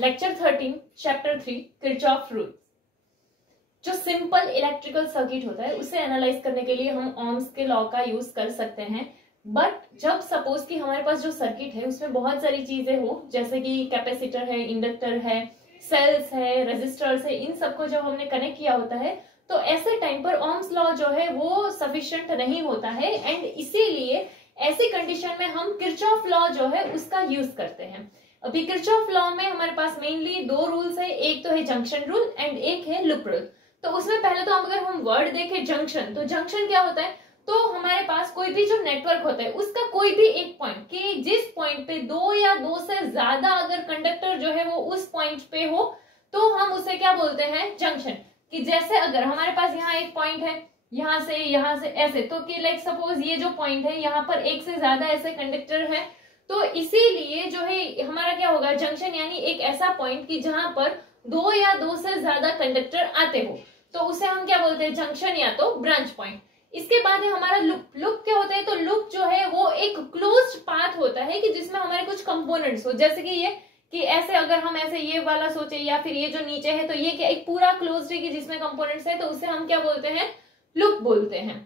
Lecture 13 chapter 3 Kirchhoff rule. जो simple electrical circuit होता है उसे एनालाइज करने के लिए हम ओम्स के लॉ का यूज कर सकते हैं। बट जब सपोज कि हमारे पास जो सर्किट है उसमें बहुत सारी चीजें हो, जैसे कि कैपेसिटर है, इंडक्टर है, सेल्स है, रेजिस्टर्स है, इन सबको जब हमने कनेक्ट किया होता है तो ऐसे टाइम पर ओम्स लॉ जो है वो सफिशिएंट नहीं होता है, एंड इसीलिए ऐसी कंडीशन में हम किरचॉफ लॉ जो है उसका यूज करते हैं। अभी किरचॉफ लॉ में हमारे पास मेनली दो रूल्स है, एक तो है जंक्शन रूल एंड एक है लूप रूल। तो उसमें पहले तो अगर हम वर्ड देखें जंक्शन, तो जंक्शन क्या होता है, तो हमारे पास कोई भी जो नेटवर्क होता है उसका कोई भी एक पॉइंट, कि जिस पॉइंट पे दो या दो से ज्यादा अगर कंडक्टर जो है वो उस पॉइंट पे हो तो हम उसे क्या बोलते हैं, जंक्शन। कि जैसे अगर हमारे पास यहाँ एक पॉइंट है, यहाँ से ऐसे, तो कि लाइक सपोज ये जो पॉइंट है यहाँ पर एक से ज्यादा ऐसे कंडक्टर है, तो इसीलिए जो है हमारा क्या होगा, जंक्शन यानी एक ऐसा पॉइंट कि जहां पर दो या दो से ज्यादा कंडक्टर आते हो, तो उसे हम क्या बोलते हैं, जंक्शन या तो ब्रांच पॉइंट। इसके बाद है हमारा लूप। लूप क्या होता है, तो लूप जो है वो एक क्लोज्ड पाथ होता है कि जिसमें हमारे कुछ कंपोनेंट्स हो, जैसे कि ये कि ऐसे अगर हम ऐसे ये वाला सोचे या फिर ये जो नीचे है तो ये क्या एक पूरा क्लोज्ड है कि जिसमें कंपोनेंट्स है, तो उसे हम क्या बोलते हैं, लूप बोलते हैं।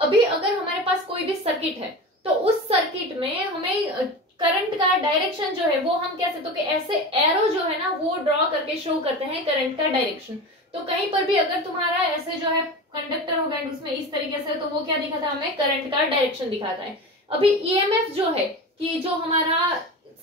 अभी अगर हमारे पास कोई भी सर्किट है तो उस सर्किट में हमें करंट का डायरेक्शन जो है वो हम कैसे, तो कि ऐसे एरो जो है ना वो ड्रॉ करके शो करते हैं करंट का डायरेक्शन। तो कहीं पर भी अगर तुम्हारा ऐसे जो है कंडक्टर होगा उसमें इस तरीके से, तो वो क्या दिखाता है, हमें करंट का डायरेक्शन दिखाता है। अभी ईएमएफ जो है कि जो हमारा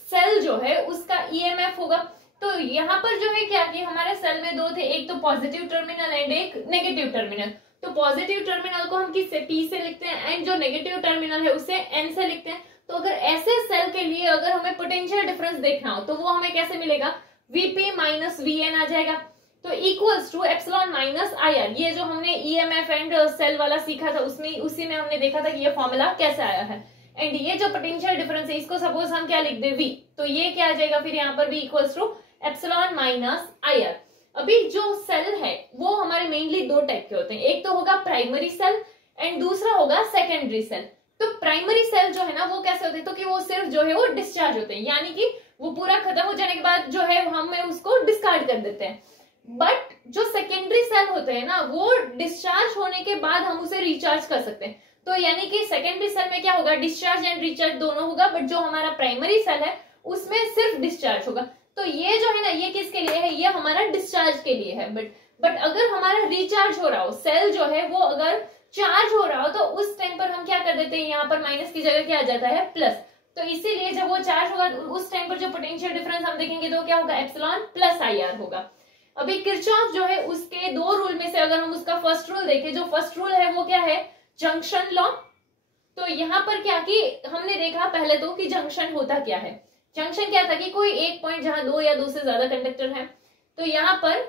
सेल जो है उसका ईएमएफ होगा, तो यहाँ पर जो है क्या कि हमारे सेल में दो थे, एक तो पॉजिटिव टर्मिनल एंड एक नेगेटिव टर्मिनल। तो पॉजिटिव टर्मिनल को हम किससे, P से लिखते हैं, एंड जो नेगेटिव टर्मिनल है उसे N से लिखते हैं। तो अगर ऐसे सेल के लिए अगर हमें पोटेंशियल डिफरेंस देखना हो तो वो हमें कैसे मिलेगा, Vp माइनस Vn आ जाएगा। तो equals to epsilon minus IR। ये जो हमने EMF एंड सेल वाला सीखा था उसमें उसी में हमने देखा था कि ये फॉर्मूला कैसे आया है। एंड ये जो पोटेंशियल डिफरेंस है इसको सपोज हम क्या लिख दे, V, तो ये क्या आ जाएगा फिर यहाँ पर V equals to epsilon minus IR। अभी जो सेल है वो हमारे मेनली दो टाइप के होते हैं, एक तो होगा प्राइमरी सेल एंड दूसरा होगा सेकेंडरी सेल। तो प्राइमरी सेल जो है ना वो कैसे होते हैं, तो कि वो सिर्फ जो है वो डिस्चार्ज होते हैं, यानी कि वो पूरा खत्म हो जाने के बाद जो है हम उसको डिस्कार्ड कर देते हैं। बट जो सेकेंडरी सेल होते हैं ना वो डिस्चार्ज होने के बाद हम उसे रिचार्ज कर सकते हैं। तो यानी कि सेकेंडरी सेल में क्या होगा, डिस्चार्ज एंड रिचार्ज दोनों होगा, बट जो हमारा प्राइमरी सेल है उसमें सिर्फ डिस्चार्ज होगा। तो ये जो है ना ये किसके लिए है, ये हमारा डिस्चार्ज के लिए है। बट अगर हमारा रिचार्ज हो रहा हो, सेल जो है वो अगर चार्ज हो रहा हो, तो उस टाइम पर हम क्या कर देते हैं, यहाँ पर माइनस की जगह क्या आ जाता है, प्लस। तो इसीलिए जब वो चार्ज होगा उस टाइम पर जो पोटेंशियल डिफरेंस हम देखेंगे तो क्या होगा, एप्सिलॉन प्लस IR होगा। अभी किरचॉफ जो है उसके दो रूल में से अगर हम उसका फर्स्ट रूल देखें, जो फर्स्ट रूल है वो क्या है, जंक्शन लॉ। तो यहाँ पर क्या कि हमने देखा पहले तो कि जंक्शन होता क्या है। जंक्शन क्या था कि कोई एक पॉइंट जहां दो या दो से ज्यादा कंडक्टर है, तो यहाँ पर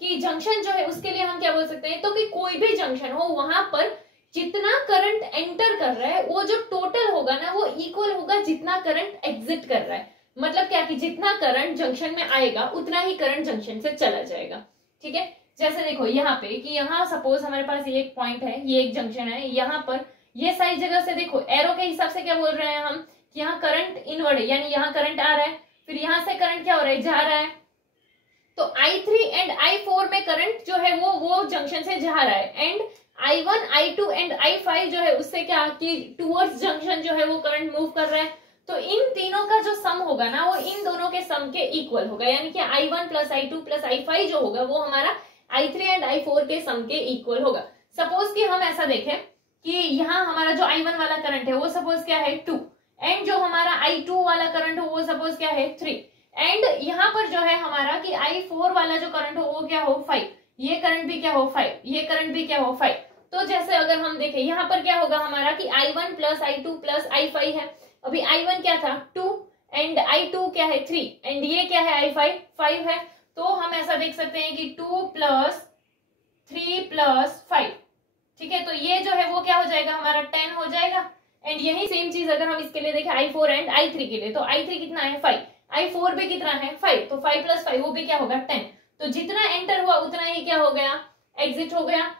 कि जंक्शन जो है उसके लिए हम क्या बोल सकते हैं, तो कि कोई भी जंक्शन हो वहां पर जितना करंट एंटर कर रहा है वो जो टोटल होगा ना वो इक्वल होगा जितना करंट एग्जिट कर रहा है। मतलब क्या कि जितना करंट जंक्शन में आएगा उतना ही करंट जंक्शन से चला जाएगा। ठीक है, जैसे देखो यहाँ पे कि यहाँ सपोज हमारे पास ये एक पॉइंट है, ये एक जंक्शन है, यहाँ पर ये सारी जगह से देखो एरो के हिसाब से क्या बोल रहे हैं हम, यहाँ करंट इनवर्ड है, यानी यहाँ करंट आ रहा है, फिर यहाँ से करंट क्या हो रहा है, जा रहा है। तो I3 एंड I4 में करंट जो है वो जंक्शन से जा रहा है, and I1, I2 and I5 जो है उससे क्या कि टूवर्ड्स जंक्शन जो है वो करंट मूव कर रहा है। तो इन तीनों का जो सम होगा ना वो इन दोनों के सम के इक्वल होगा, यानी कि I1 plus I2 plus I5 जो होगा वो हमारा I3 एंड I4 के सम के इक्वल होगा। सपोज कि हम ऐसा देखें कि यहाँ हमारा जो I1 वाला करंट है वो सपोज क्या है 2, एंड जो हमारा I2 वाला करंट हो वो सपोज क्या है 3, एंड यहाँ पर जो है हमारा कि I4 वाला जो करंट हो वो क्या हो 5, ये करंट भी क्या हो 5, ये करंट भी क्या हो 5। तो जैसे अगर हम देखें यहाँ पर क्या होगा हमारा कि I1 plus I2 plus I5 है। अभी I1 क्या था 2 एंड I2 क्या है 3 एंड ये क्या है I5 5 है। तो हम ऐसा देख सकते हैं कि 2 प्लस 3 प्लस 5, ठीक है, तो ये जो है वो क्या हो जाएगा हमारा 10 हो जाएगा। एंड यही सेम चीज अगर हम इसके लिए देखें I4 एंड I3 के लिए, तो I3 कितना है 5, I4 भी कितना है 5, तो 5 प्लस 5 वो भी क्या होगा 10। तो जितना एंटर हुआ उतना ही क्या हो गया, एग्जिट हो गया।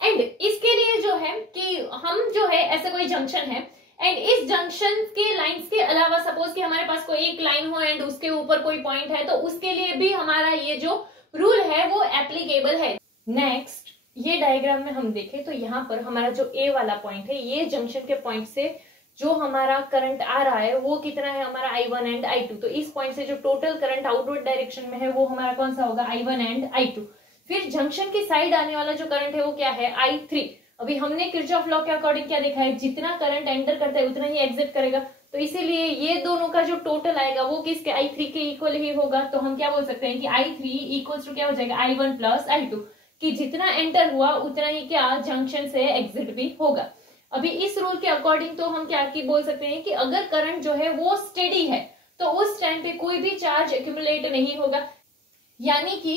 एंड इसके लिए जो है कि हम जो है ऐसे कोई जंक्शन है एंड इस जंक्शन के लाइंस के अलावा सपोज कि हमारे पास कोई एक लाइन हो एंड उसके ऊपर कोई पॉइंट है, तो उसके लिए भी हमारा ये जो रूल है वो एप्लीकेबल है। नेक्स्ट ये डायग्राम में हम देखें तो यहाँ पर हमारा जो ए वाला पॉइंट है, ये जंक्शन के पॉइंट से जो हमारा करंट आ रहा है वो कितना है हमारा I1 एंड I2। तो इस पॉइंट से जो टोटल करंट आउटवर्ड डायरेक्शन में है वो हमारा कौन सा होगा, I1 एंड I2। फिर जंक्शन की साइड आने वाला जो करंट है वो क्या है, I3। अभी हमने किरचॉफ लॉ के अकॉर्डिंग क्या देखा है, जितना करंट एंटर करता है उतना ही एग्जिट करेगा। तो इसीलिए ये दोनों का जो टोटल आएगा वो किसके, I3 के इक्वल ही होगा। तो हम क्या बोल सकते हैं कि I3 इक्वल टू क्या हो जाएगा, I1 प्लस I2, कि जितना एंटर हुआ उतना ही क्या जंक्शन से एग्जिट भी होगा। अभी इस रूल के अकॉर्डिंग तो हम क्या की बोल सकते हैं कि अगर करंट जो है वो स्टेडी है तो उस टाइम पे कोई भी चार्ज एक्यूमुलेट नहीं होगा, यानी कि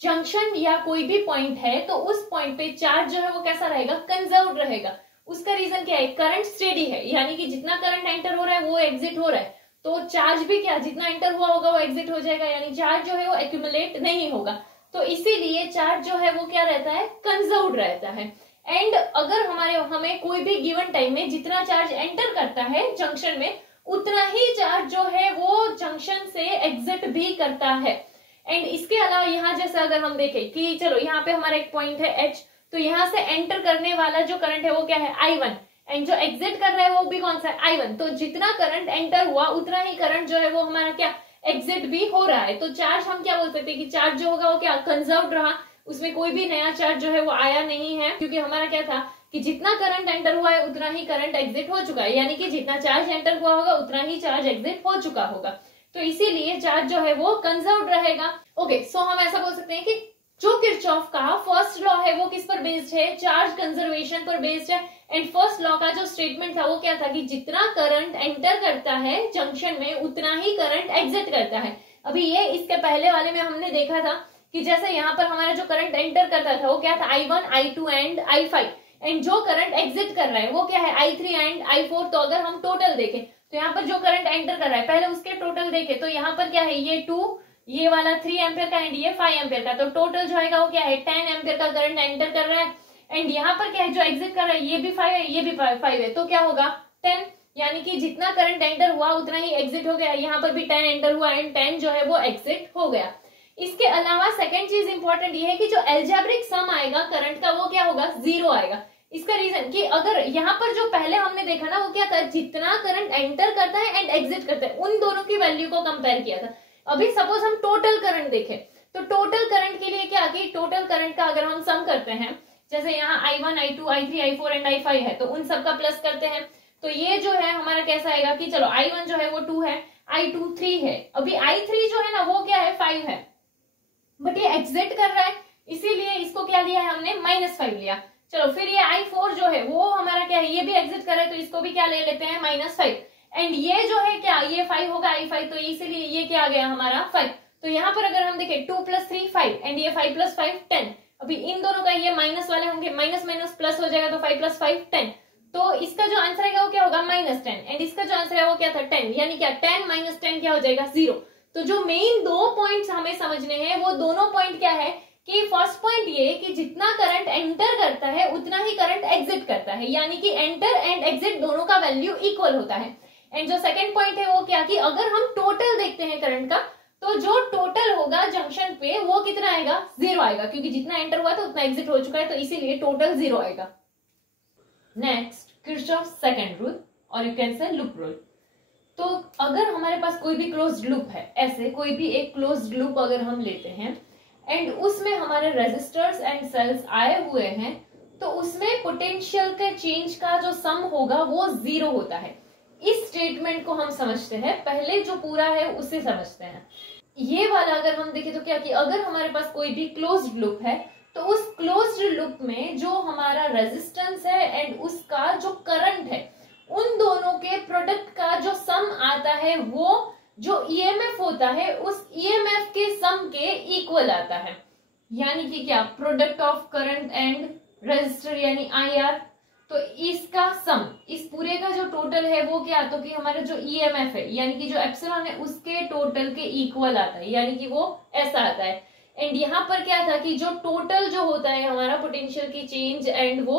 जंक्शन या कोई भी पॉइंट है तो उस पॉइंट पे चार्ज जो है वो कैसा रहेगा, कंजर्व रहेगा। उसका रीजन क्या है, करंट स्टेडी है, यानी कि जितना करंट एंटर हो रहा है वो एग्जिट हो रहा है, तो चार्ज भी क्या जितना एंटर हुआ होगा वो एग्जिट हो जाएगा, यानी चार्ज जो है वो एक्यूमुलेट नहीं होगा। तो इसीलिए चार्ज जो है वो क्या रहता है, कंजर्व रहता है। एंड अगर हमें कोई भी गिवन टाइम में जितना चार्ज एंटर करता है जंक्शन में उतना ही चार्ज जो है वो जंक्शन से एग्जिट भी करता है। एंड इसके अलावा यहाँ जैसे अगर हम देखें कि चलो यहाँ पे हमारा एक पॉइंट है H, तो यहाँ से एंटर करने वाला जो करंट है वो क्या है, I1, एंड जो एग्जिट कर रहा है वो भी कौन सा है, I1। तो जितना करंट एंटर हुआ उतना ही करंट जो है वो हमारा क्या एग्जिट भी हो रहा है। तो चार्ज हम क्या बोल सकते हैं कि चार्ज जो होगा वो क्या कंजर्व्ड रहा, उसमें कोई भी नया चार्ज जो है वो आया नहीं है, क्योंकि हमारा क्या था कि जितना करंट एंटर हुआ है उतना ही करंट एग्जिट हो चुका है, यानी कि जितना चार्ज एंटर हुआ होगा उतना ही चार्ज एग्जिट हो चुका होगा। तो इसीलिए चार्ज जो है वो कंजर्व्ड रहेगा। ओके, सो हम ऐसा बोल सकते हैं कि जो किरचॉफ का फर्स्ट लॉ है वो किस पर बेस्ड है, चार्ज कंजर्वेशन पर बेस्ड है। एंड फर्स्ट लॉ का जो स्टेटमेंट था वो क्या था कि जितना करंट एंटर करता है जंक्शन में उतना ही करंट एग्जिट करता है। अभी ये इसके पहले वाले में हमने देखा था कि जैसे यहाँ पर हमारा जो करंट एंटर करता था वो क्या था, I1, I2 and I5, and जो करंट एग्जिट कर रहा है वो क्या है, I3 एंड I4। तो अगर हम टोटल देखें तो यहाँ पर जो करंट एंटर कर रहा है पहले उसके टोटल देखें तो यहाँ पर क्या है, ये 2, ये वाला 3 एम्पियर का एंड ये 5 एम्पियर का, तो टोटल जो आएगा वो क्या है 10 एम्पियर का करंट एंटर कर रहा है। एंड यहाँ पर क्या है, जो एग्जिट कर रहा है ये भी 5 है ये भी 5 है, तो क्या होगा 10, यानी कि जितना करंट एंटर हुआ उतना ही एग्जिट हो गया। यहाँ पर भी 10 एंटर हुआ एंड 10 जो है वो एग्जिट हो गया। इसके अलावा सेकंड चीज इंपॉर्टेंट ये है कि जो एल्जेब्रिक सम आएगा करंट का वो क्या होगा, 0 आएगा। इसका रीजन कि अगर यहाँ पर जो पहले हमने देखा ना वो क्या था, जितना करंट एंटर करता है एंड एग्जिट करता है उन दोनों की वैल्यू को कंपेयर किया था। अभी सपोज हम टोटल करंट देखें तो टोटल करंट के लिए क्या कि टोटल करंट का अगर हम सम करते हैं, जैसे यहाँ I1, I2, I3, I4 and I5 है तो उन सबका प्लस करते हैं, तो ये जो है हमारा कैसा आएगा कि चलो I1 जो है वो 2 है, I2 3 है, अभी I3 जो है ना वो क्या है 5 है, बट ये एग्जिट कर रहा है इसीलिए इसको क्या लिया है हमने -5 लिया। चलो फिर ये I4 जो है वो हमारा क्या है, ये भी एग्जिट कर रहा है तो इसको भी क्या ले लेते हैं -5। एंड ये जो है क्या, ये 5 होगा I5, तो इसीलिए ये क्या आ गया हमारा 5। तो यहाँ पर अगर हम देखें 2 + 3 5 एंड ये 5 + 5 10, अभी इन दोनों का ये माइनस वाले होंगे, माइनस माइनस प्लस हो जाएगा तो 5 + 5 10, तो इसका जो आंसर है वो क्या होगा -10, एंड इसका जो आंसर है वो क्या था 10, यानी क्या 10 - 10 क्या हो जाएगा 0। तो जो मेन दो पॉइंट्स हमें समझने हैं वो दोनों पॉइंट क्या है कि फर्स्ट पॉइंट ये कि जितना करंट एंटर करता है उतना ही करंट एग्जिट करता है, यानी कि एंटर एंड एग्जिट दोनों का वैल्यू इक्वल होता है। एंड जो सेकंड पॉइंट है वो क्या कि अगर हम टोटल देखते हैं करंट का तो जो टोटल होगा जंक्शन पे वो कितना आएगा, 0 आएगा, क्योंकि जितना एंटर हुआ था उतना एग्जिट हो चुका है तो इसीलिए टोटल 0 आएगा। नेक्स्ट किरचॉफ सेकंड रूल और you can say loop rule. तो अगर हमारे पास कोई भी क्लोज्ड लूप है, ऐसे कोई भी एक क्लोज्ड लूप अगर हम लेते हैं एंड उसमें हमारे रेजिस्टर्स एंड सेल्स आए हुए हैं तो उसमें पोटेंशियल के चेंज का जो सम होगा वो 0 होता है। इस स्टेटमेंट को हम समझते हैं, पहले जो पूरा है उसे समझते हैं। ये वाला अगर हम देखें तो क्या कि अगर हमारे पास कोई भी क्लोज्ड लूप है तो उस क्लोज्ड लूप में जो हमारा रेजिस्टेंस है एंड उसका जो करंट है उन दोनों के प्रोडक्ट का जो सम आता है वो जो ईएमएफ होता है उस ईएमएफ के सम के इक्वल आता है, यानी कि क्या product of current and resistor यानी IR। तो इसका सम, इस पूरे का जो टोटल है वो क्या, तो कि हमारा जो ईएमएफ है यानी कि जो एप्सिलॉन है उसके टोटल के इक्वल आता है, यानी कि वो ऐसा आता है। एंड यहाँ पर क्या था कि जो टोटल जो होता है हमारा पोटेंशियल की चेंज एंड वो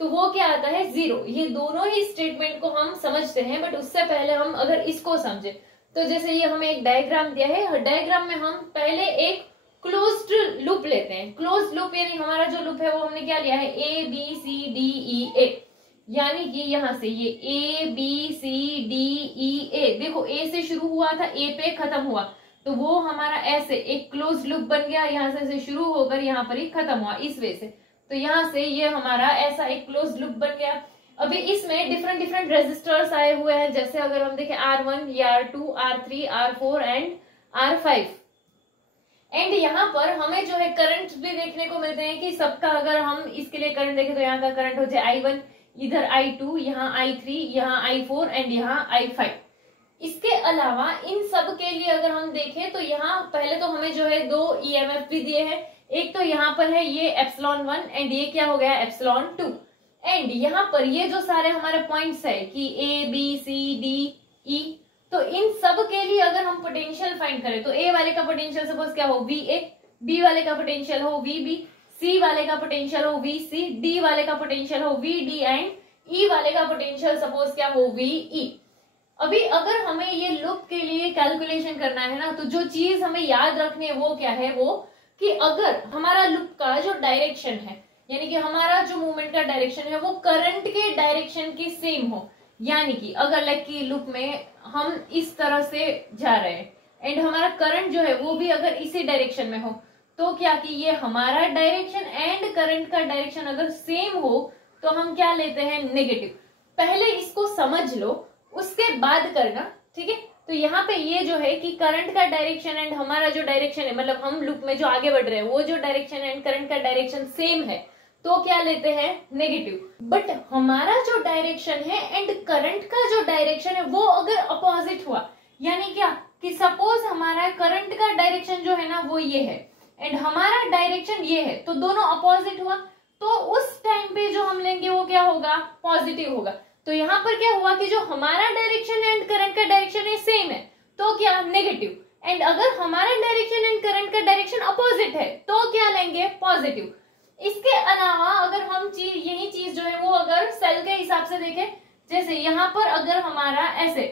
तो वो क्या आता है 0। ये दोनों ही स्टेटमेंट को हम समझते हैं, बट उससे पहले हम अगर इसको समझे तो जैसे ये हमें एक डायग्राम दिया है, डायग्राम में हम पहले एक क्लोज्ड लूप लेते हैं। क्लोज्ड लूप यानी हमारा जो लूप है वो हमने क्या लिया है A B C D E A, यानी कि यहाँ से ये A B C D E A, देखो A से शुरू हुआ था, A पे खत्म हुआ, तो वो हमारा ऐसे एक क्लोज्ड लूप बन गया, यहाँ से शुरू होकर यहाँ पर ही खत्म हुआ इस वे से। तो यहाँ से ये हमारा ऐसा एक क्लोज्ड लूप बन गया। अभी इसमें डिफरेंट डिफरेंट रेजिस्टर्स आए हुए हैं, जैसे अगर हम देखें R1, ये R2, R3, R4 and R5। And यहाँ पर हमें जो है करंट भी देखने को मिलते हैं कि सबका अगर हम इसके लिए करंट देखें तो यहाँ का करंट हो जाए I1, इधर I2, यहाँ I3, यहाँ I4 एंड यहाँ I5। इसके अलावा इन सब के लिए अगर हम देखें तो यहाँ पहले तो हमें जो है 2 EMF भी दिए हैं। एक तो यहाँ पर है ये ε1 एंड ये क्या हो गया ε2। एंड यहाँ पर ये जो सारे हमारे पॉइंट्स है कि A B C D E, तो इन सब के लिए अगर हम पोटेंशियल फाइंड करें तो A वाले का पोटेंशियल सपोज क्या हो VA, B वाले का पोटेंशियल हो VB, C वाले का पोटेंशियल हो VC, D वाले का पोटेंशियल हो VD एंड E वाले का पोटेंशियल सपोज क्या हो VE। अभी अगर हमें ये लूप के लिए कैलकुलेशन करना है ना, तो जो चीज हमें याद रखनी है वो क्या है, वो कि अगर हमारा लूप का जो डायरेक्शन है, यानी कि हमारा जो मूवमेंट का डायरेक्शन है वो करंट के डायरेक्शन की सेम हो, यानी कि अगर लाइक की लूप में हम इस तरह से जा रहे हैं एंड हमारा करंट जो है वो भी अगर इसी डायरेक्शन में हो, तो क्या कि ये हमारा डायरेक्शन एंड करंट का डायरेक्शन अगर सेम हो तो हम क्या लेते हैं नेगेटिव। पहले इसको समझ लो उसके बाद करना, ठीक है। तो यहाँ पे ये जो है कि करंट का डायरेक्शन एंड हमारा जो डायरेक्शन है, मतलब हम लूप में जो आगे बढ़ रहे हैं वो जो डायरेक्शन एंड करंट का डायरेक्शन सेम है, तो क्या लेते हैं नेगेटिव। बट हमारा जो डायरेक्शन है एंड करंट का जो डायरेक्शन है वो अगर अपोजिट हुआ, यानी क्या कि सपोज हमारा करंट का डायरेक्शन जो है ना वो ये है एंड हमारा डायरेक्शन ये है, तो दोनों अपोजिट हुआ, तो उस टाइम पे जो हम लेंगे वो क्या होगा, पॉजिटिव होगा। तो यहाँ पर क्या हुआ कि जो हमारा डायरेक्शन एंड करंट का डायरेक्शन है सेम है, तो क्या नेगेटिव। एंड अगर हमारा डायरेक्शन एंड करंट का डायरेक्शन अपोजिट है तो क्या लेंगे, पॉजिटिव। इसके अलावा अगर हम यही चीज जो है वो अगर सेल के हिसाब से देखें, जैसे यहाँ पर अगर हमारा ऐसे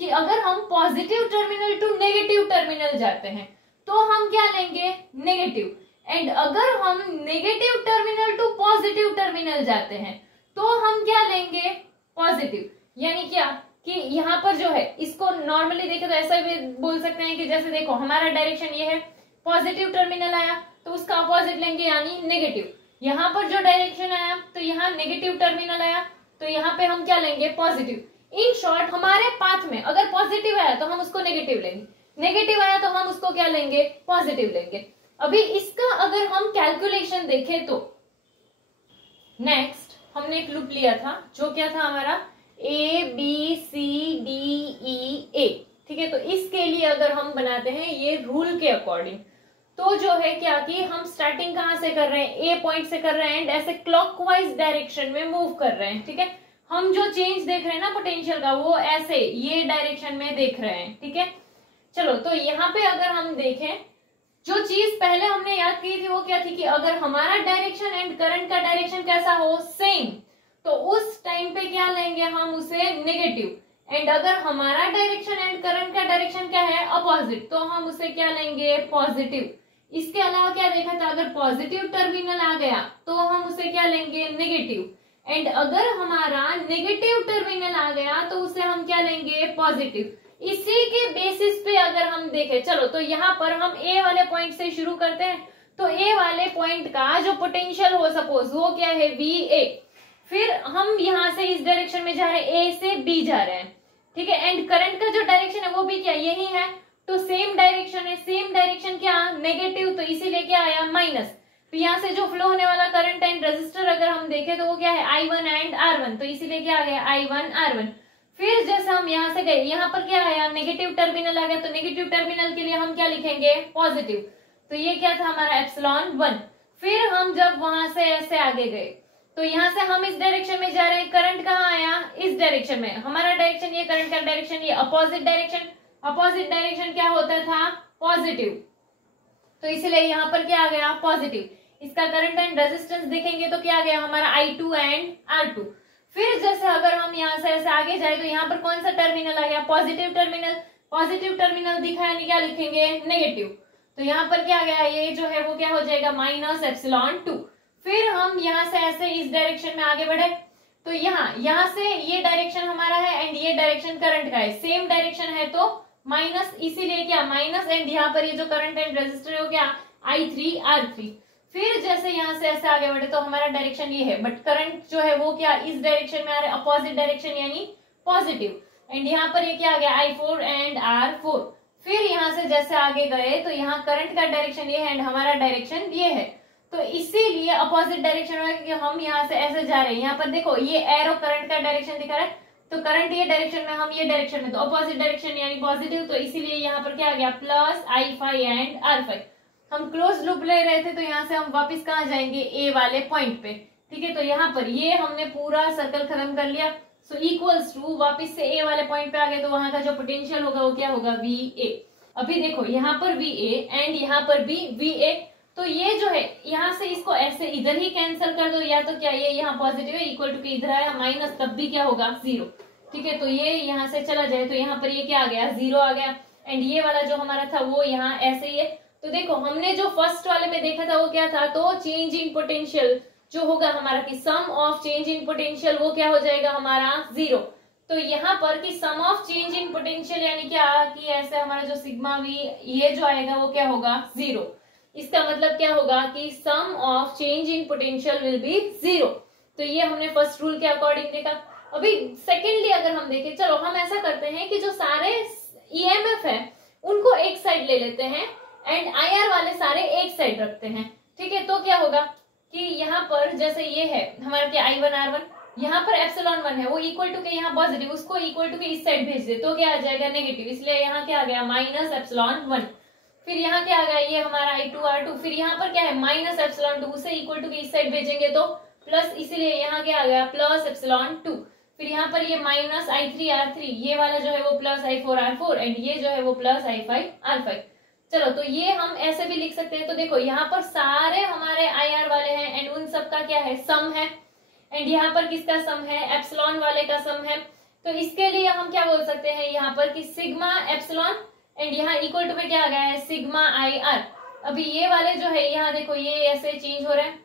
कि अगर हम positive terminal to negative terminal जाते हैं तो हम क्या लेंगे, नेगेटिव। एंड अगर हम negative terminal to positive terminal जाते हैं तो हम क्या लेंगे, पॉजिटिव। यानी क्या कि यहाँ पर जो है इसको नॉर्मली देखें तो ऐसा भी बोल सकते हैं कि जैसे देखो हमारा डायरेक्शन ये है, पॉजिटिव टर्मिनल आया तो उसका अपोजिट लेंगे यानी नेगेटिव। यहाँ पर जो डायरेक्शन आया तो यहाँ नेगेटिव टर्मिनल आया, तो यहाँ पे हम क्या लेंगे, पॉजिटिव। इन शॉर्ट हमारे पाथ में अगर पॉजिटिव आया तो हम उसको नेगेटिव लेंगे, नेगेटिव आया तो हम उसको क्या लेंगे, पॉजिटिव लेंगे। अभी इसका अगर हम कैलकुलेशन देखें तो नेक्स्ट हमने एक लूप लिया था जो क्या था हमारा A B C D E A, ठीक है। तो इसके लिए अगर हम बनाते हैं ये रूल के अकॉर्डिंग, तो जो है क्या कि हम स्टार्टिंग कहां से कर रहे हैं, ए पॉइंट से कर रहे हैं एंड ऐसे क्लॉकवाइज डायरेक्शन में मूव कर रहे हैं, ठीक है। हम जो चेंज देख रहे हैं ना पोटेंशियल का वो ऐसे ये डायरेक्शन में देख रहे हैं, ठीक है। चलो तो यहाँ पे अगर हम देखें जो चीज पहले हमने याद की थी वो क्या थी कि अगर हमारा डायरेक्शन एंड करंट का डायरेक्शन कैसा हो, सेम, तो उस टाइम पे क्या लेंगे हम उसे नेगेटिव। एंड अगर हमारा डायरेक्शन एंड करंट का डायरेक्शन क्या है, अपोजिट, तो हम उसे क्या लेंगे, पॉजिटिव। इसके अलावा क्या देखा था, अगर पॉजिटिव टर्मिनल आ गया तो हम उसे क्या लेंगे, नेगेटिव। एंड अगर हमारा नेगेटिव टर्मिनल आ गया तो उसे हम क्या लेंगे, पॉजिटिव। इसी के बेसिस पे अगर हम देखें, चलो तो यहाँ पर हम ए वाले पॉइंट से शुरू करते हैं, तो ए वाले पॉइंट का जो पोटेंशियल हो सपोज वो क्या है, VA। फिर हम यहाँ से इस डायरेक्शन में जा रहे हैं, ए से बी जा रहे हैं, ठीक है। एंड करंट का जो डायरेक्शन है वो भी क्या यही है, तो सेम डायरेक्शन है, सेम डायरेक्शन क्या, नेगेटिव, तो इसीलिए क्या आया, माइनस। तो यहाँ से जो फ्लो होने वाला करंट एंड रेजिस्टर अगर हम देखें तो वो क्या है, I1 एंड R1, तो इसीलिए क्या आ गया, I1 R1। फिर जैसे हम यहाँ से गए, यहाँ पर क्या आया, नेगेटिव टर्मिनल आ गया, तो नेगेटिव टर्मिनल के लिए हम क्या लिखेंगे, पॉजिटिव। तो ये क्या था हमारा ε1। फिर हम जब वहां से ऐसे आगे गए तो यहाँ से हम इस डायरेक्शन में जा रहे हैं, करंट कहाँ आया, इस डायरेक्शन में। हमारा डायरेक्शन ये, करंट का डायरेक्शन ये, अपोजिट डायरेक्शन। अपोजिट डायरेक्शन क्या होता था, पॉजिटिव, तो इसलिए यहाँ पर क्या आ गया, पॉजिटिव। इसका करंट एंड रेजिस्टेंस देखेंगे तो क्या गया हमारा I2 एंड R2। फिर जैसे अगर हम यहाँ से ऐसे आगे जाए तो यहाँ पर कौन सा टर्मिनल आ गया, पॉजिटिव टर्मिनल। पॉजिटिव टर्मिनल दिखा यानी क्या लिखेंगे, नेगेटिव। तो यहाँ पर क्या गया, ये जो है वो क्या हो जाएगा -ε2। फिर हम यहाँ से ऐसे इस डायरेक्शन में आगे बढ़े तो यहाँ से ये डायरेक्शन हमारा है एंड ये डायरेक्शन करंट का है, सेम डायरेक्शन है तो माइनस, इसीलिए क्या माइनस, एंड यहाँ पर ये जो करंट एंड रेजिस्टर है वो क्या I3 R3। फिर जैसे यहाँ से ऐसे आगे बढ़े तो हमारा डायरेक्शन ये है, बट करंट जो है वो क्या इस डायरेक्शन में आ रहा है, अपोजिट डायरेक्शन यानी पॉजिटिव। एंड यहाँ पर ये क्या आ गया I4 एंड R4। फिर यहाँ से जैसे आगे गए तो यहाँ करंट का डायरेक्शन ये है एंड हमारा डायरेक्शन ये है, तो इसीलिए अपोजिट डायरेक्शन होगा कि हम यहाँ से ऐसे जा रहे हैं। यहाँ पर देखो ये एरो करंट का डायरेक्शन दिखा रहा है, तो करंट ये डायरेक्शन में, हम ये डायरेक्शन में, तो अपोजिट डायरेक्शन यानी पॉजिटिव, तो इसीलिए यहाँ पर क्या आ गया +I5 एंड R5। हम क्लोज लूप ले रहे थे तो यहाँ से हम वापस कहाँ जाएंगे, ए वाले पॉइंट पे, ठीक है। तो यहाँ पर ये हमने पूरा सर्कल खत्म कर लिया, सो इक्वल्स टू वापस से ए वाले पॉइंट पे आ गए तो वहां का जो पोटेंशियल होगा वो क्या होगा, VA। अभी देखो यहाँ पर VA एंड यहाँ पर भी VA, तो ये जो है यहाँ से इसको ऐसे इधर ही कैंसिल कर दो, या तो क्या ये यहाँ पॉजिटिव है इक्वल टू के इधर आया माइनस, तब भी क्या होगा 0, ठीक है। तो ये यहाँ से चला जाए तो यहाँ पर ये क्या आ गया 0 आ गया, एंड ये वाला जो हमारा था वो यहाँ ऐसे ही है। तो देखो हमने जो फर्स्ट वाले में देखा था वो क्या था, तो चेंज इन पोटेंशियल जो होगा हमारा कि sum of change in potential वो क्या हो जाएगा हमारा 0। तो यहाँ पर कि sum of change in potential यानी क्या कि ऐसे हमारा जो सिग्मा वी ये जो आएगा वो क्या होगा 0। इसका मतलब क्या होगा कि sum of change in potential will be 0। तो ये हमने फर्स्ट रूल के अकॉर्डिंग देखा। अभी सेकेंडली अगर हम देखें, चलो हम ऐसा करते हैं कि जो सारे EMF है उनको एक साइड ले लेते हैं एंड IR वाले सारे एक साइड रखते हैं, ठीक है। तो क्या होगा कि यहाँ पर जैसे ये है हमारा क्या I1 R1, यहाँ पर ε1 है वो इक्वल टू के यहाँ पॉजिटिव, उसको इक्वल टू के इस साइड भेज दे तो क्या आ जाएगा नेगेटिव, इसलिए यहाँ क्या आ गया -ε1। फिर यहाँ क्या आ गया ये हमारा I2 R2, फिर यहाँ पर क्या है -ε2, उसे इक्वल टू के इस साइड भेजेंगे तो प्लस, इसीलिए यहाँ क्या आ गया +ε2। फिर यहाँ पर ये -I3 R3, ये वाला जो है वो +I4 R4 एंड ये जो है वो +I5 R5। चलो तो ये हम ऐसे भी लिख सकते हैं। तो देखो यहाँ पर सारे हमारे IR वाले हैं एंड उन सब का क्या है सम है, एंड यहाँ पर किसका सम है एप्सिलॉन वाले का सम है। तो इसके लिए हम क्या बोल सकते हैं यहाँ पर कि सिग्मा एप्सिलॉन एंड यहाँ इक्वल टू पे क्या आ गया है सिग्मा IR। अभी ये वाले जो है यहाँ देखो ये ऐसे चेंज हो रहे हैं,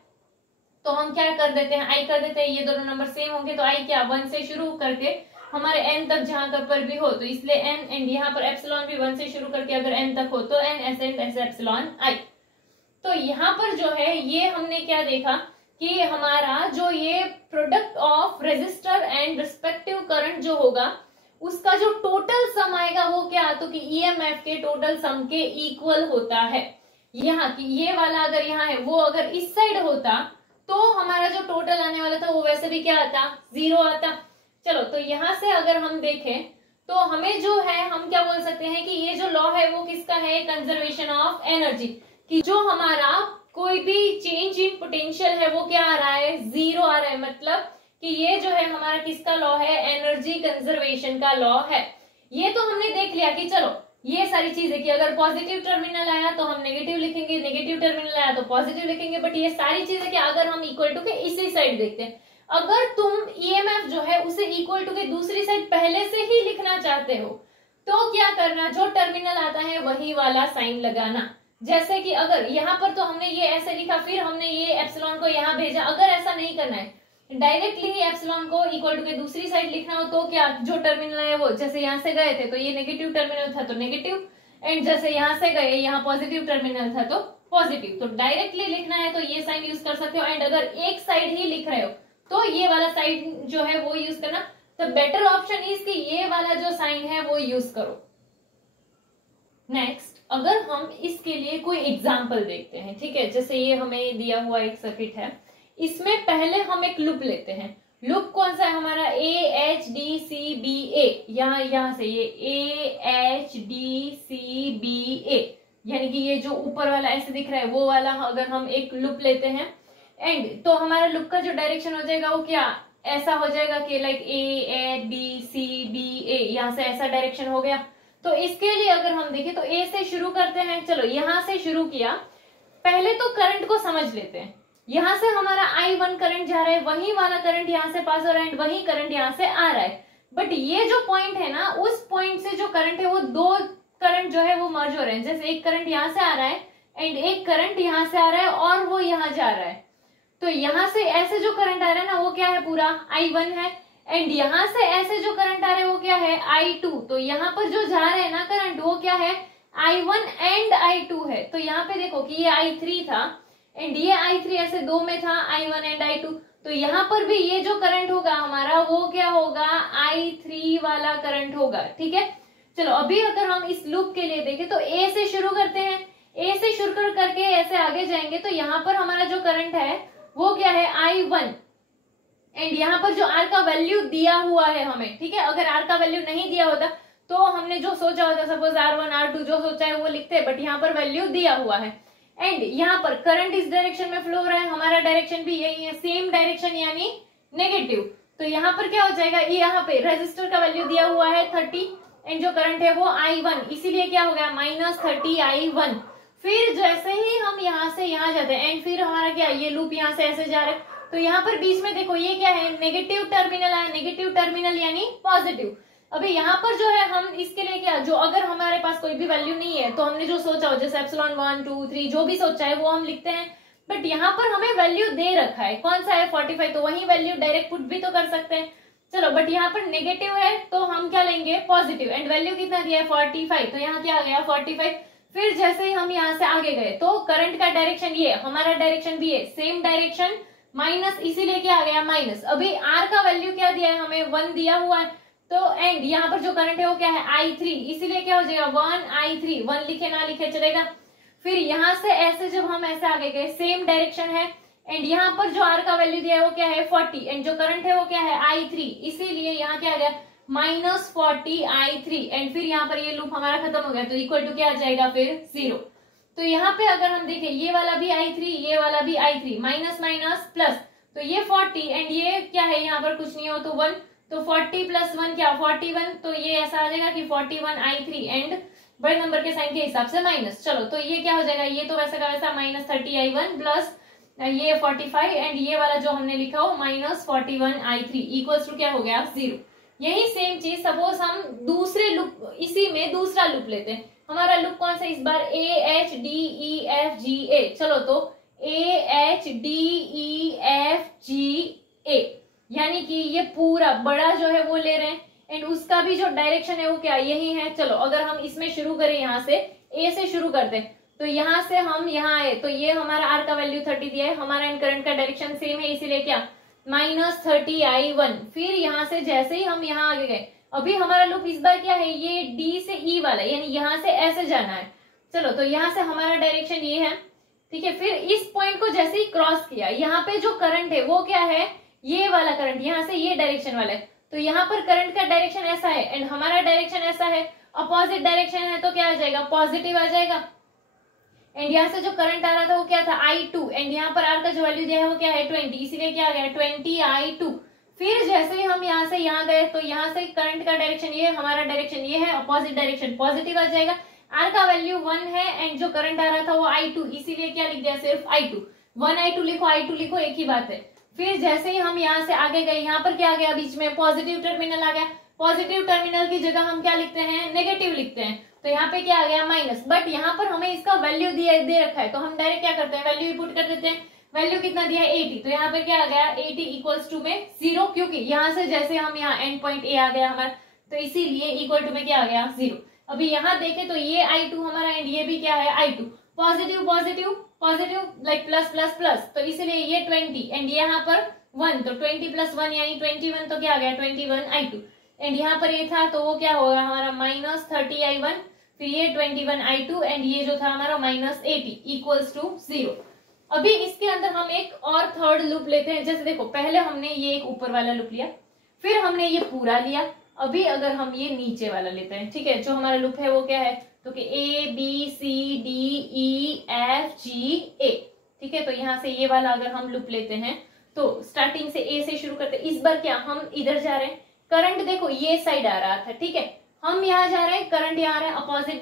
तो हम क्या कर देते हैं I कर देते हैं, ये दोनों नंबर सेम होंगे तो I क्या 1 से शुरू करके हमारे n तक जहां पर भी हो, तो इसलिए n एंड यहाँ पर एप्सिलॉन भी 1 से शुरू करके अगर n तक हो तो n ऐसे ऐसे एप्सिलॉन I। तो यहाँ पर जो है ये हमने क्या देखा कि हमारा जो ये product of resistor and respective current जो होगा उसका जो टोटल सम आएगा वो क्या, तो कि EMF के टोटल सम के इक्वल होता है। यहाँ की ये वाला अगर यहाँ है वो अगर इस साइड होता तो हमारा जो टोटल आने वाला था वो वैसे भी क्या आता 0 आता। चलो तो यहाँ से अगर हम देखें तो हमें जो है हम क्या बोल सकते हैं कि ये जो लॉ है वो किसका है कंजर्वेशन ऑफ एनर्जी, कि जो हमारा कोई भी चेंज इन पोटेंशियल है वो क्या आ रहा है 0 आ रहा है, मतलब कि ये जो है हमारा किसका लॉ है एनर्जी कंजर्वेशन का लॉ है। ये तो हमने देख लिया कि चलो ये सारी चीजें कि अगर पॉजिटिव टर्मिनल आया तो हम नेगेटिव लिखेंगे, नेगेटिव टर्मिनल आया तो पॉजिटिव लिखेंगे, बट ये सारी चीजें कि अगर हम इक्वल टू के इसी साइड देखते हैं, अगर तुम EMF जो है उसे इक्वल टू के दूसरी साइड पहले से ही लिखना चाहते हो तो क्या करना, जो टर्मिनल आता है वही वाला साइन लगाना। जैसे कि अगर यहाँ पर तो हमने ये ऐसे लिखा फिर हमने ये एप्सिलॉन को यहाँ भेजा, अगर ऐसा नहीं करना है डायरेक्टली ही एप्सिलॉन को इक्वल टू के दूसरी साइड लिखना हो तो क्या, जो टर्मिनल है वो जैसे यहाँ से गए थे तो ये नेगेटिव टर्मिनल था तो नेगेटिव, एंड जैसे यहाँ से गए यहाँ पॉजिटिव टर्मिनल था तो पॉजिटिव। तो डायरेक्टली लिखना है तो ये साइन यूज कर सकते हो, एंड अगर एक साइड ही लिख रहे हो तो ये वाला साइड जो है वो यूज करना। तो बेटर ऑप्शन इज कि ये वाला जो साइन है वो यूज करो। नेक्स्ट अगर हम इसके लिए कोई एग्जांपल देखते हैं, ठीक है, जैसे ये हमें दिया हुआ एक सर्किट है, इसमें पहले हम एक लूप लेते हैं। लूप कौन सा है हमारा AHDCBA, यहाँ से ये AHDCBA यानी कि ये जो ऊपर वाला ऐसे दिख रहा है वो वाला अगर हम एक लूप लेते हैं एंड तो हमारा लूप का जो डायरेक्शन हो जाएगा वो क्या ऐसा हो जाएगा कि लाइक ABCBA, यहाँ से ऐसा डायरेक्शन हो गया। तो इसके लिए अगर हम देखें तो A से शुरू करते हैं, चलो यहाँ से शुरू किया, पहले तो करंट को समझ लेते हैं। यहां से हमारा I1 करंट जा रहा है, वही वाला करंट यहां से पास हो रहा है एंड वही करंट यहां से आ रहा है। बट ये जो पॉइंट है ना, उस पॉइंट से जो करंट है वो दो करंट जो है वो मर्ज हो रहे हैं। जैसे एक करंट यहां से आ रहा है एंड एक करंट यहां से आ रहा है और वो यहां जा रहा है। तो यहां से ऐसे जो करंट आ रहा है ना वो क्या है, पूरा I1 है एंड यहां से ऐसे जो करंट आ रहा है वो क्या है, I2। तो यहाँ पर जो जा रहे हैं ना करंट वो क्या है, I1 एंड I2 है। तो यहाँ पे देखो कि ये I3 था एंड ये I3 ऐसे दो में था, I1 एंड I2। तो यहाँ पर भी ये जो करंट होगा हमारा वो क्या होगा, I3 वाला करंट होगा। ठीक है, चलो अभी अगर हम इस लूप के लिए देखें तो A से शुरू करते हैं। A से शुरू करके ऐसे आगे जाएंगे तो यहाँ पर हमारा जो करंट है वो क्या है, I1 एंड यहाँ पर जो R का वैल्यू दिया हुआ है हमें, ठीक है, अगर R का वैल्यू नहीं दिया होता तो हमने जो सोचा होता, सपोज R1 R2 जो सोचा है वो लिखते, बट यहाँ पर वैल्यू दिया हुआ है एंड यहाँ पर करंट इस डायरेक्शन में फ्लो हो रहा है, हमारा डायरेक्शन भी यही है, सेम डायरेक्शन यानी नेगेटिव। तो यहाँ पर क्या हो जाएगा, यहाँ पे रेजिस्टर का वैल्यू दिया हुआ है 30 एंड जो करंट है वो I1, इसीलिए क्या हो गया -30 I1। फिर जैसे ही हम यहाँ से यहाँ जाते हैं एंड फिर हमारा क्या, ये लूप यहाँ से ऐसे जा रहा है। तो यहाँ पर बीच में देखो ये क्या है, नेगेटिव टर्मिनल है, नेगेटिव टर्मिनल यानी पॉजिटिव। अभी यहाँ पर जो है हम इसके लिए क्या, जो अगर हमारे पास कोई भी वैल्यू नहीं है तो हमने जो सोचा हो, जैसे एप्सिलॉन 1 2 3 जो भी सोचा है वो हम लिखते हैं। बट यहाँ पर हमें वैल्यू दे रखा है, कौन सा है 45, तो वही वैल्यू डायरेक्ट पुट भी तो कर सकते हैं। चलो बट यहाँ पर नेगेटिव है तो हम क्या लेंगे, पॉजिटिव एंड वैल्यू कितना दिया है 45, तो यहाँ क्या आ गया 45। फिर जैसे ही हम यहाँ से आगे गए तो करंट का डायरेक्शन ये, हमारा डायरेक्शन भी है सेम डायरेक्शन माइनस, इसीलिए क्या आ गया माइनस। अभी R का वैल्यू क्या दिया है हमें, 1 दिया हुआ है। तो एंड यहाँ पर जो करंट है वो क्या है I3, इसीलिए क्या हो जाएगा 1 I3, 1 लिखे ना लिखे चलेगा। फिर यहाँ से ऐसे जब हम ऐसे आगे गए सेम डायरेक्शन है एंड यहाँ पर जो R का वैल्यू दिया है वो क्या है 40 एंड जो करंट है वो क्या है I3, इसीलिए यहाँ क्या आ गया -40 I3 एंड फिर यहाँ पर ये लूप हमारा खत्म हो गया। तो इक्वल टू क्या आ जाएगा फिर 0। तो यहाँ पे अगर हम देखें ये वाला भी I3 ये वाला भी I3, माइनस माइनस प्लस, तो ये 40 एंड ये क्या है यहाँ पर कुछ नहीं हो तो 1, तो 40 प्लस 1 क्या 41, तो ये ऐसा आ जाएगा कि 41 I3 एंड बड़े नंबर के साइन के हिसाब से माइनस। चलो तो ये क्या हो जाएगा, ये तो वैसा का वैसा -30 I1 प्लस ये 45 एंड ये वाला जो हमने लिखा हो -41 I3 इक्वल्स टू क्या हो गया 0। यही सेम चीज सपोज हम दूसरे लूप, इसी में दूसरा लूप लेते हैं। हमारा लूप कौन सा इस बार, AHDEFGA। चलो तो AHDEFGA यानी कि ये पूरा बड़ा जो है वो ले रहे हैं एंड उसका भी जो डायरेक्शन है वो क्या यही है। चलो अगर हम इसमें शुरू करें, यहाँ से A से शुरू करते हैं तो यहाँ से हम यहाँ आए तो ये हमारा R का वैल्यू 30 दिया है, हमारा इन करंट का डायरेक्शन सेम है, इसीलिए क्या -30 I1। फिर यहाँ से जैसे ही हम यहाँ आगे गए, अभी हमारा लूप इस बार क्या है, ये D से E वाला यानी यहाँ से ऐसे जाना है। चलो तो यहाँ से हमारा डायरेक्शन ये है, ठीक है। फिर इस पॉइंट को जैसे ही क्रॉस किया, यहाँ पे जो करंट है वो क्या है, ये वाला करंट, यहाँ से ये डायरेक्शन वाला है। तो यहाँ पर करंट का डायरेक्शन ऐसा है एंड हमारा डायरेक्शन ऐसा है, अपोजिट डायरेक्शन है तो क्या आ जाएगा पॉजिटिव आ जाएगा। एंड यहाँ से जो करंट आ रहा था वो क्या था I2 एंड यहाँ पर R का जो वैल्यू दिया है वो क्या है 20, इसीलिए क्या आ गया 20 I2। फिर जैसे ही हम यहाँ से यहाँ गए तो यहाँ से करंट का डायरेक्शन ये, हमारा डायरेक्शन ये है, अपोजिट डायरेक्शन पॉजिटिव आ जाएगा। R का वैल्यू 1 है एंड जो करंट आ रहा था वो I2, इसीलिए क्या लिख दिया सिर्फ I2। 1 I2 लिखो, I2 लिखो, एक ही बात है। फिर जैसे ही हम यहाँ से आगे गए, यहाँ पर क्या आ गया बीच में पॉजिटिव टर्मिनल आ गया। पॉजिटिव टर्मिनल की जगह हम क्या लिखते हैं, नेगेटिव लिखते हैं। तो यहाँ पे क्या आ गया माइनस, बट यहाँ पर हमें इसका वैल्यू दे रखा है तो हम डायरेक्ट क्या करते हैं, वैल्यू पुट कर देते हैं। वैल्यू कितना दिया है 80, तो यहाँ पे क्या आ गया 80 इक्वल्स टू में 0, क्योंकि यहाँ से जैसे हम यहाँ एंड पॉइंट A आ गया हमारा, तो इसीलिए इक्वल टू में क्या आ गया 0। अभी यहाँ देखे तो ये I2 हमारा एंड ये भी क्या है I2, positive positive positive like plus plus plus, तो इसलिए ये 20 एंड यहाँ पर 1, तो 20 प्लस 1 यानी 21, तो क्या आ गया 21 I2 एंड यहाँ पर ये था तो वो क्या होगा हमारा -30 I1, फिर ये 21 I2 एंड ये जो था हमारा -80 इक्वल्स टू 0। अभी इसके अंदर हम एक और थर्ड लूप लेते हैं। जैसे देखो पहले हमने ये एक ऊपर वाला लूप लिया, फिर हमने ये पूरा लिया, अभी अगर हम ये नीचे वाला लेते हैं, ठीक है, जो हमारा लूप है वो क्या है, तो कि ABCDEFGA, ठीक है। तो यहाँ से ये वाला अगर हम लूप लेते हैं तो स्टार्टिंग से A से शुरू करते हैं। इस बार क्या हम इधर जा रहे हैं, करंट देखो ये साइड आ रहा था, ठीक है, हम यहाँ जा रहे हैं, करंट यहाँ आ रहा है, अपोजिट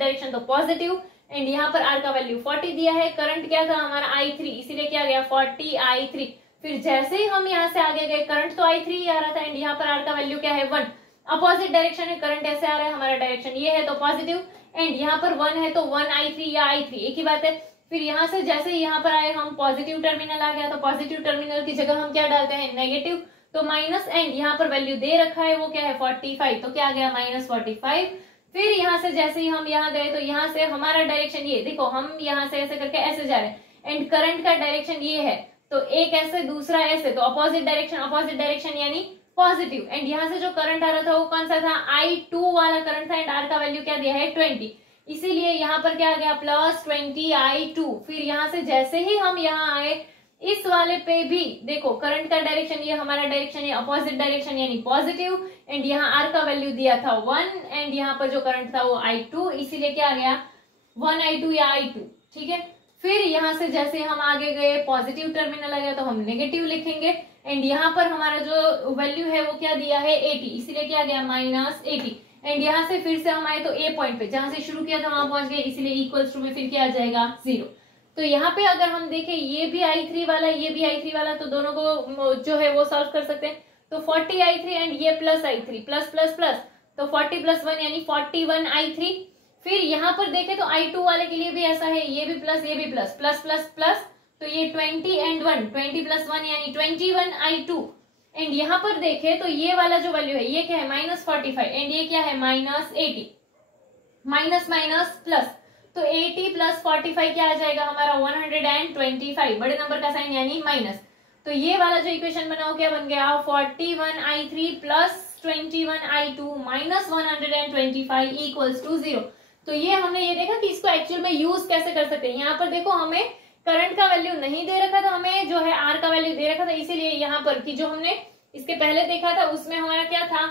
डायरेक्शन तो पॉजिटिव एंड यहाँ पर आर का वैल्यू 40 दिया है। करंट क्या था हमारा I3, इसीलिए क्या गया 40 I3। फिर जैसे ही हम यहाँ से आगे गए करंट तो I3 ही आ रहा था एंड यहाँ पर आर का वैल्यू क्या है 1। अपोजिट डायरेक्शन है, करंट ऐसे आ रहा है, हमारा डायरेक्शन ये है तो पॉजिटिव, एंड यहाँ पर 1 है तो 1 I3 या I3 एक ही बात है। फिर यहाँ से जैसे ही यहाँ पर आए हम पॉजिटिव टर्मिनल आ गया तो पॉजिटिव टर्मिनल की जगह हम क्या डालते हैं नेगेटिव, तो माइनस, एंड यहाँ पर वैल्यू दे रखा है वो क्या है 45, तो क्या आ गया -45। फिर यहाँ से जैसे ही हम यहाँ गए तो यहाँ से हमारा डायरेक्शन ये देखो, हम यहाँ से ऐसे करके ऐसे जा रहे हैं एंड करंट का डायरेक्शन ये है, तो एक ऐसे दूसरा ऐसे, तो अपोजिट डायरेक्शन यानी पॉजिटिव। एंड यहाँ से जो करंट आ रहा था वो कौन सा था I2 वाला करंट था एंड आर का वैल्यू क्या दिया है 20, इसीलिए यहाँ पर क्या आ गया +20 I2। फिर यहाँ से जैसे ही हम यहाँ आए इस वाले पे भी देखो करंट का डायरेक्शन ये हमारा डायरेक्शन ये अपोजिट डायरेक्शन यानी पॉजिटिव, एंड यहाँ आर का वैल्यू दिया था 1 एंड यहाँ पर जो करंट था वो I2, इसीलिए क्या आ गया 1 I2 या I2, ठीक है। फिर यहाँ से जैसे हम आगे गए पॉजिटिव टर्मिनल आ गया तो हम नेगेटिव लिखेंगे एंड यहाँ पर हमारा जो वैल्यू है वो क्या दिया है 80, इसीलिए क्या आ गया -80। एंड यहाँ से फिर से हम आए तो ए पॉइंट पे जहां से शुरू किया था वहां पहुंच गए, इसलिए इक्वल्स टू में फिर क्या आ जाएगा 0। तो यहाँ पे अगर हम देखें ये भी I3 वाला ये भी I3 वाला, तो दोनों को जो है वो सॉल्व कर सकते हैं। तो 40 I3 एंड ये plus I3 plus plus plus, तो 40 + 1 यानी 41 I3। फिर यहाँ पर देखें तो I2 वाले के लिए भी ऐसा है, ये भी प्लस ये भी प्लस प्लस प्लस प्लस, तो ये 20 एंड 1 20 + 1 यानी 21 I2। एंड यहाँ पर देखें तो ये वाला जो वैल्यू है ये क्या है -45 एंड ये क्या है -80, माइनस माइनस प्लस, तो 80 + 45 क्या आ जाएगा हमारा 125, बड़े नंबर का साइन यानी माइनस। तो ये वाला जो इक्वेशन बना वो क्या बन गया 41 I3 + 21 I2 -125 = 0। तो ये हमने ये देखा कि इसको एक्चुअल में यूज कैसे कर सकते हैं। यहाँ पर देखो हमें करंट का वैल्यू नहीं दे रखा था, हमें जो है आर का वैल्यू दे रखा था, इसीलिए यहाँ पर कि जो हमने इसके पहले देखा था उसमें हमारा क्या था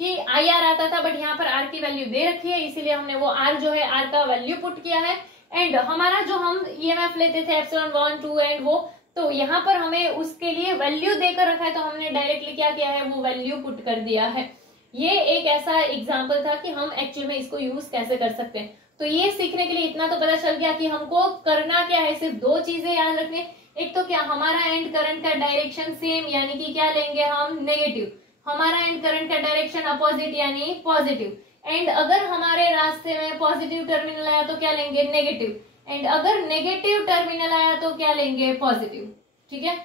कि IR आता था, बट यहाँ पर आर की वैल्यू दे रखी है, इसीलिए हमने वो आर जो है आर का वैल्यू पुट किया है। एंड हमारा जो हम EMF लेते थे ε1 2 एंड वो, तो यहाँ पर हमें उसके लिए वैल्यू देकर रखा है, तो हमने डायरेक्टली क्या किया है वो वैल्यू पुट कर दिया है। ये एक ऐसा एग्जाम्पल था कि हम एक्चुअल में इसको यूज कैसे कर सकते हैं। तो ये सीखने के लिए इतना तो पता चल गया कि हमको करना क्या है, सिर्फ 2 चीजें याद रखने। एक तो क्या हमारा एंड करंट का डायरेक्शन सेम यानी कि क्या लेंगे हम नेगेटिव, हमारा एंड करंट का डायरेक्शन अपोजिट यानी पॉजिटिव, एंड अगर हमारे रास्ते में पॉजिटिव टर्मिनल आया तो क्या लेंगे नेगेटिव, एंड अगर नेगेटिव टर्मिनल आया तो क्या लेंगे पॉजिटिव, ठीक है।